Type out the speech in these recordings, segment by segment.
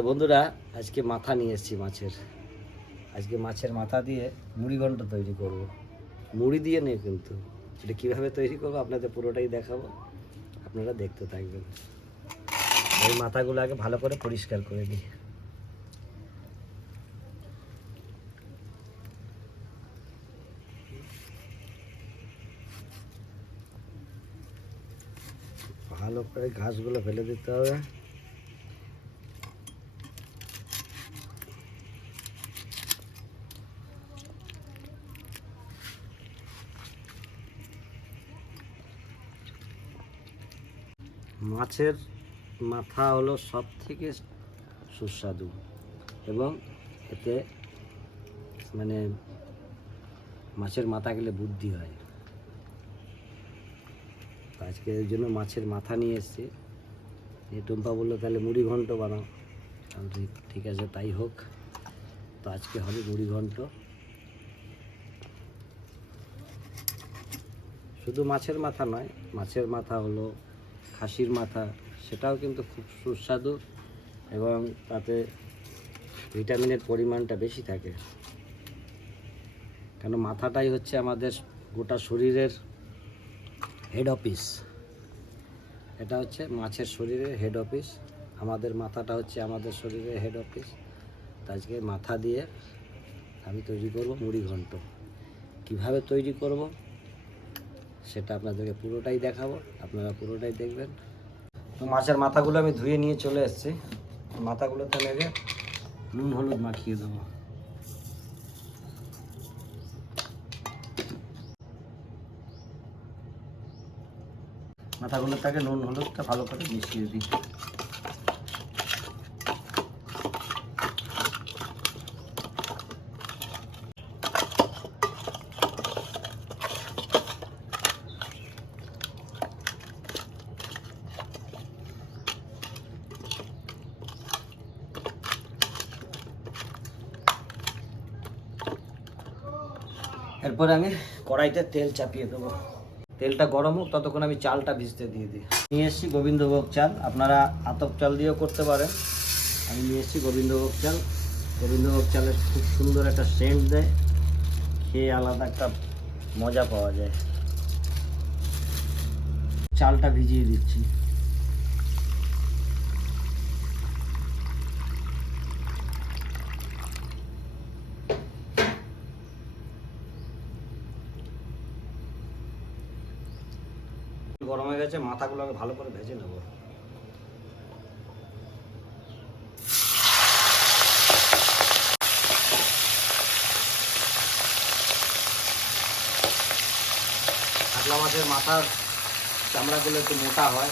তা বন্ধুরা, আজকে মাথা নিয়ে এসেছি মাছের। আজকে মাছের মাথা দিয়ে মুড়ি তৈরি করব। মুড়ি দিয়ে নেই কিন্তু। এটা কীভাবে তৈরি করব আপনাদের পুরোটাই দেখাবো। আপনারা দেখতে থাকবেন। এই মাথাগুলো আগে ভালো করে পরিষ্কার করে দিই ভালো করে ঘাসগুলো ফেলে দিতে হবে। মাছের মাথা হলো সব থেকে সুস্বাদু এবং এতে মানে মাছের মাথা গেলে বুদ্ধি হয়। আজকে এই জন্য মাছের মাথা নিয়ে এসেছি। এই টুম্পা বলল, তাহলে মুড়ি ঘন্ট বানাও। আমি ঠিক আছে, তাই হোক। তো আজকে হবে মুড়ি ঘন্ট। শুধু মাছের মাথা নয়, মাছের মাথা হলো খাসির মাথা, সেটাও কিন্তু খুব সুস্বাদু এবং তাতে ভিটামিনের পরিমাণটা বেশি থাকে। কেন মাথাটাই হচ্ছে আমাদের গোটা শরীরের হেড অফিস এটা হচ্ছে মাছের শরীরের হেড অফিস আমাদের মাথাটা হচ্ছে আমাদের শরীরের হেড অফিস আজকে মাথা দিয়ে আমি তৈরি করব মুড়ি ঘন্ট কীভাবে তৈরি করব? সেটা আপনাদেরকে পুরোটাই দেখাবো, আপনারা পুরোটাই দেখবেন। তো মাছের মাথাগুলো আমি ধুয়ে নিয়ে চলে এসেছি। মাথাগুলোতে লেগে নুন হলুদ মাখিয়ে দেবো। মাথাগুলোর তাকে নুন হলুদটা ভালো করে মিশিয়ে দিই। এরপরে আমি কড়াইতে তেল চাপিয়ে দেবো। তেলটা গরম হোক, ততক্ষণ আমি চালটা ভিজতে দিয়ে দিই। নিয়ে এসেছি গোবিন্দভোগ চাল। আপনারা আতপ চাল দিয়েও করতে পারেন। আমি নিয়ে এসেছি গোবিন্দভোগ চাল। গোবিন্দভোগ চালের খুব সুন্দর একটা সেন্ট দেয়। খেয়ে আলাদা একটা মজা পাওয়া যায়। চালটা ভিজিয়ে দিচ্ছি। গরম হয়ে গেছে, মাথাগুলো আমি ভালো করে ভেজে নেব। কাতলা মাছের মাথার চামড়াগুলো একটু মোটা হয়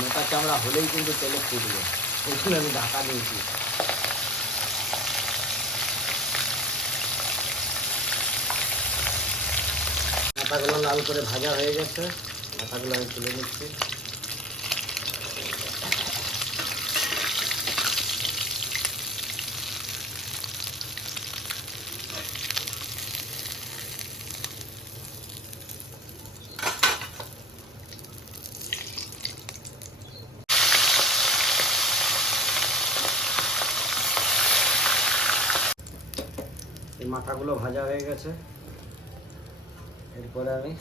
মোটা চামড়া হলেই কিন্তু তেলে ফুটবে। ওই জন্য আমি ঢাকা দিয়েছি। মাথাগুলো লাল করে ভাজা হয়ে গেছে। মাথাগুলো আমি তুলে নিচ্ছি। মাথাগুলো ভাজা হয়ে গেছে। এরপরে আমি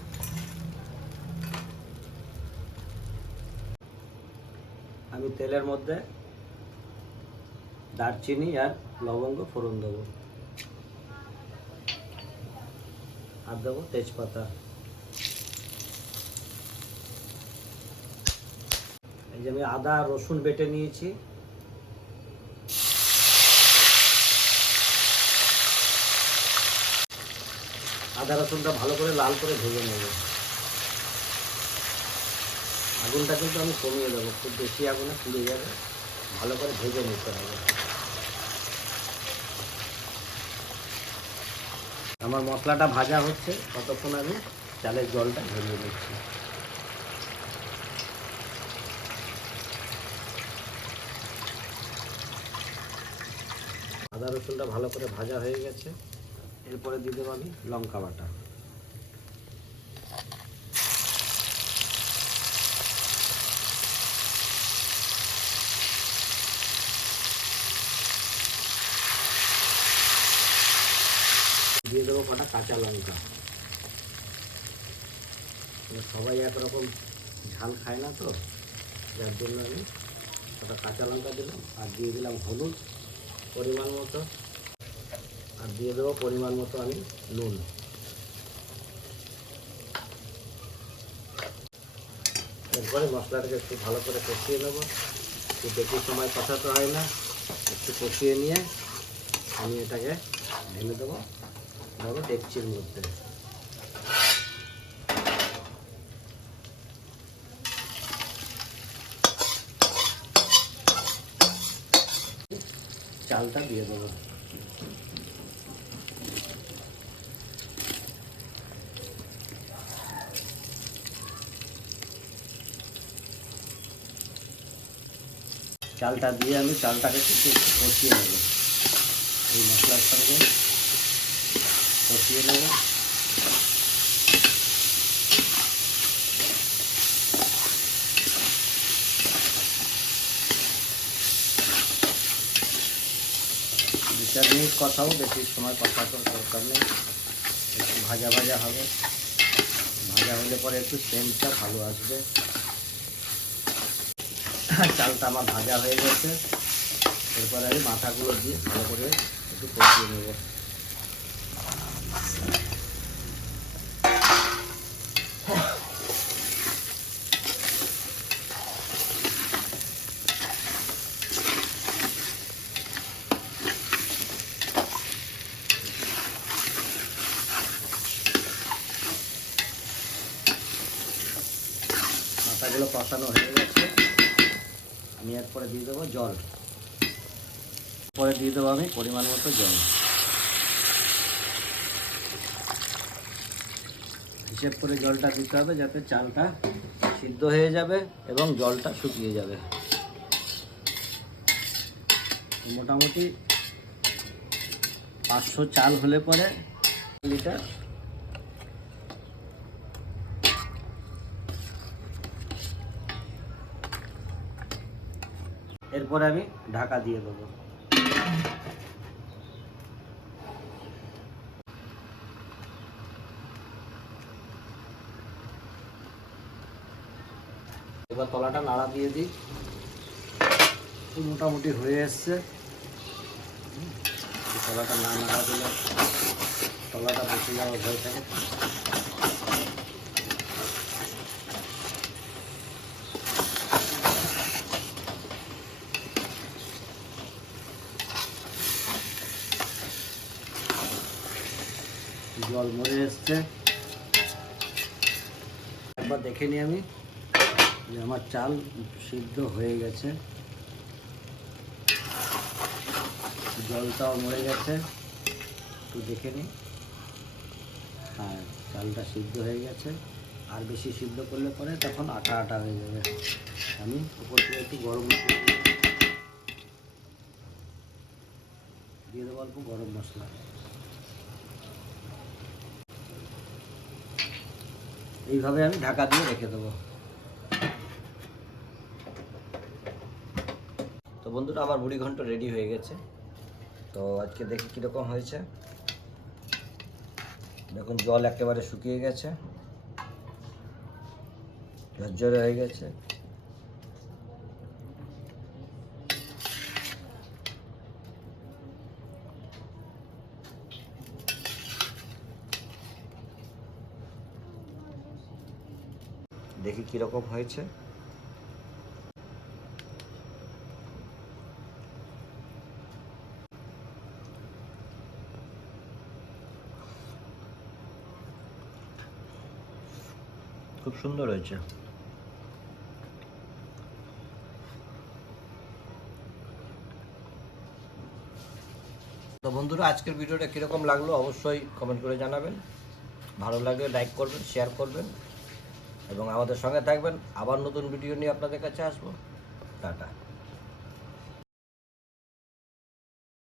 আমি তেলের মধ্যে দারচিনি আর লবঙ্গ ফোড়ন দেবো। আর দেবো তেজপাতা। এই যে আমি আদা, রসুন বেটে নিয়েছি। আদা, রসুনটা ভালো করে লাল করে ভেজে নেব। আগুনটা কিন্তু আমি কমিয়ে দেবো। খুব বেশি আগুনে পুড়ে যাবে। ভালো করে ভেজে নিতে হবে। আমার মশলাটা ভাজা হচ্ছে। ততক্ষণ আমি চালের জলটা ঝরিয়ে নিচ্ছি। আদা রসুনটা ভালো করে ভাজা হয়ে গেছে। এরপরে দিয়ে দেবো আমি লঙ্কা বাটা দেবো কটা কাঁচা লঙ্কা। সবাই একরকম ঝাল খায় না তো, যার জন্য আমি কটা কাঁচা লঙ্কা দিলাম, আর দিয়ে দিলাম হলুদ পরিমাণ মতো। আর দিয়ে দেবো পরিমাণ মতো আমি নুন। এরপরে মশলাটাকে একটু ভালো করে কষিয়ে নেব। একটু বেশি সময় কষাতে হয় না, একটু কষিয়ে নিয়ে আমি এটাকে ঢেলে দেবো। বড় ডেকচির মধ্যে চালটা দিয়ে দেবো। চালটা দিয়ে আমি চালটাকে একটু কষিয়ে নেব। এই মশলার সঙ্গে কষিয়ে নেব। দু চার মিনিট কষাও বেশি সময় কষাতে দরকার নেই। একটু ভাজা ভাজা হবে। ভাজা হলে পরে একটু সেন্টটা ভালো আসবে। চালটা আমার ভাজা হয়ে গেছে। এরপরে আমি মাথাগুলো দিয়ে ভালো করে একটু কষিয়ে নেব। মাথাগুলো কষানো হয়ে গেছে। আমি এরপরে দিয়ে দেবো জল। পরে দিয়ে দেবো আমি পরিমাণ মতো জল। হিসেব করে জলটা দিতে হবে যাতে চালটা সিদ্ধ হয়ে যাবে এবং জলটা শুকিয়ে যাবে। মোটামুটি পাঁচশো চাল হলে পরে লিটার এরপরে আমি ঢাকা দিয়ে দেবো। এবার তলাটা নাড়া দিয়ে দিই। মোটামুটি হয়ে এসছে। তলাটা না নাড়া দিলে তলাটা বসে যাওয়ার ভয় থাকে। জল মরে এসছে। একবার দেখে নিই আমি যে আমার চাল সিদ্ধ হয়ে গেছে। জলটাও মরে গেছে। একটু দেখে নিই হ্যাঁ চালটা সিদ্ধ হয়ে গেছে। আর বেশি সিদ্ধ করলে পরে তখন আটা আটা হয়ে যাবে। আমি উপর থেকে একটু গরম দিয়ে দেবো অল্প গরম মশলা। এইভাবে আমি ঢাকা দিয়ে রেখে দেবো। তো বন্ধুরা, আমার বুড়ি ঘন্ট রেডি হয়ে গেছে। তো আজকে দেখি কীরকম হয়েছে। দেখুন, জল একেবারে শুকিয়ে গেছে। ঝরঝরে হয়ে গেছে। দেখি কীরকম হয়েছে। খুব সুন্দর হয়েছে। তো বন্ধুরা আজকের ভিডিওটা কীরকম লাগল অবশ্যই কমেন্ট করে জানাবেন। ভালো লাগলে লাইক করবেন শেয়ার করবেন। এবং আমাদের সঙ্গে থাকবেন। আবার নতুন ভিডিও নিয়ে আপনাদের কাছে আসব। টাটা।